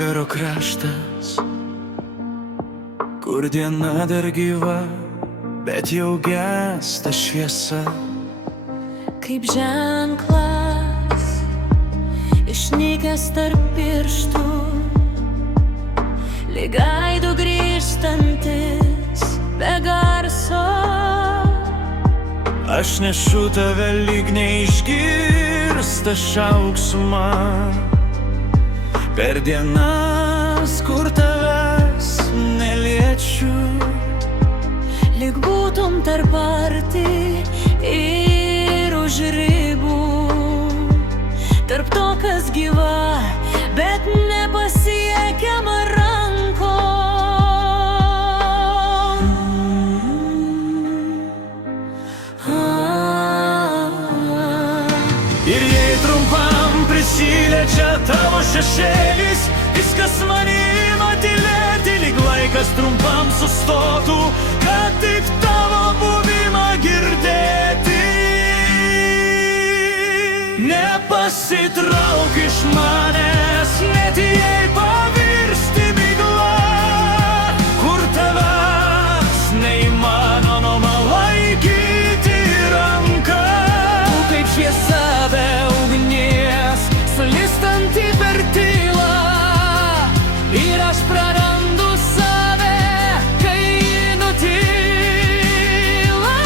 vakaro kraštas, kur diena dar gyva, bet jau gęsta šviesa. Kaip ženklas, išnykęs tarp pirštų, lyg aidu grįžtantis be garso. Aš nešu tave lyg neišgirsta šauksmą, per dienas, kur tavęs neliečiu. Lyg būtum tarp arti ir už ribų, tarp to, kas gyva, bet nepasiekiama rankom. Ir jei trumpam prisiliečia tavo šešėlis, viskas man ima tylėti, lyg laikas trumpam sustotų, kad tik tavo buvimą girdėti. Nepasitrauk iš manęs, net jei pavirsti migla, kur tavęs neįmanoma laikyti ranka. Tu kaip šviesa be ugnies, slystanti per tylą, ir aš prarandu save, kai nutyla.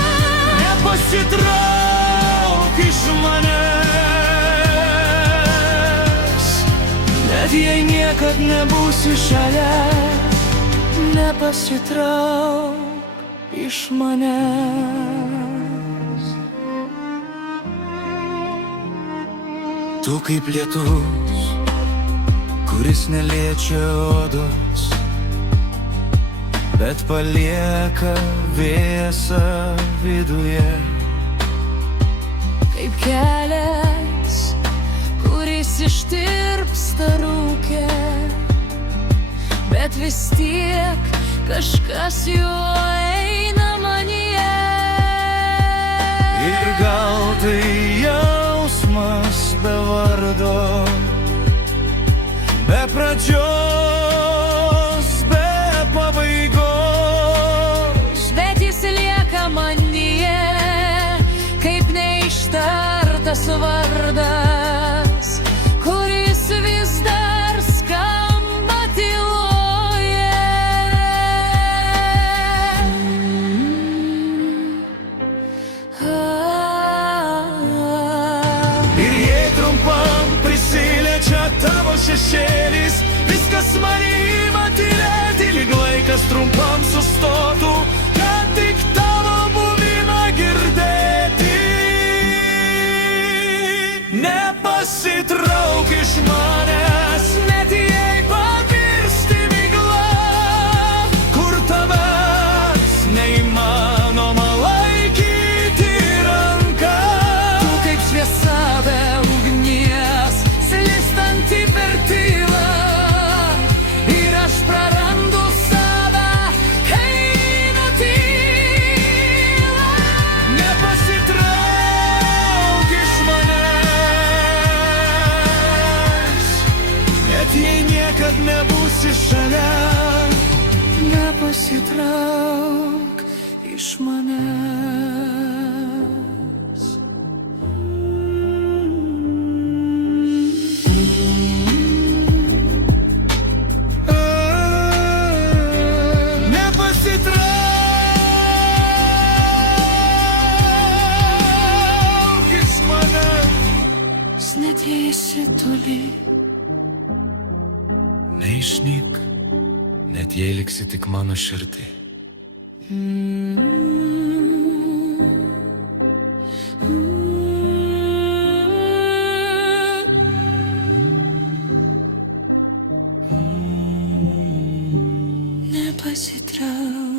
Nepasitrauk iš manęs, net jei niekad nebūsi šalia. Nepasitrauk iš manęs. Tu kaip lietus, kuris neliečia odos, bet palieka vėsą viduje. Kaip kelias, kuris ištirpsta rūke, bet vis tiek kažkas juo eina manyje. Ir gal tai jausmas be vardo, be pradžios, be pabaigos, Bet jis lieka manyje, kaip neištartas vardas, kuris vis dar skamba tyloje. ir jei trumpam prisiliečia tavo šešėlis, viskas man ima tylėti, lyg laikas trumpam sustotų, kad tik tavo buvimą girdėti. Nepasitrauk iš manęs, net jei pavirsti migla, kur tavęs neįmanoma laikyti ranka. Tu kaip šviesa be ugnies, slystanti per tylą, ir aš prarandu save, kai nutyla. Nepasitrauk iš manęs, net jei niekad nebūsi šalia. Nepasitrauk iš manęs. Nepasitrauk iš manęs, Net jei esi toli, neišnyk, net jei liksi tik mano širdį. nepasitrauk.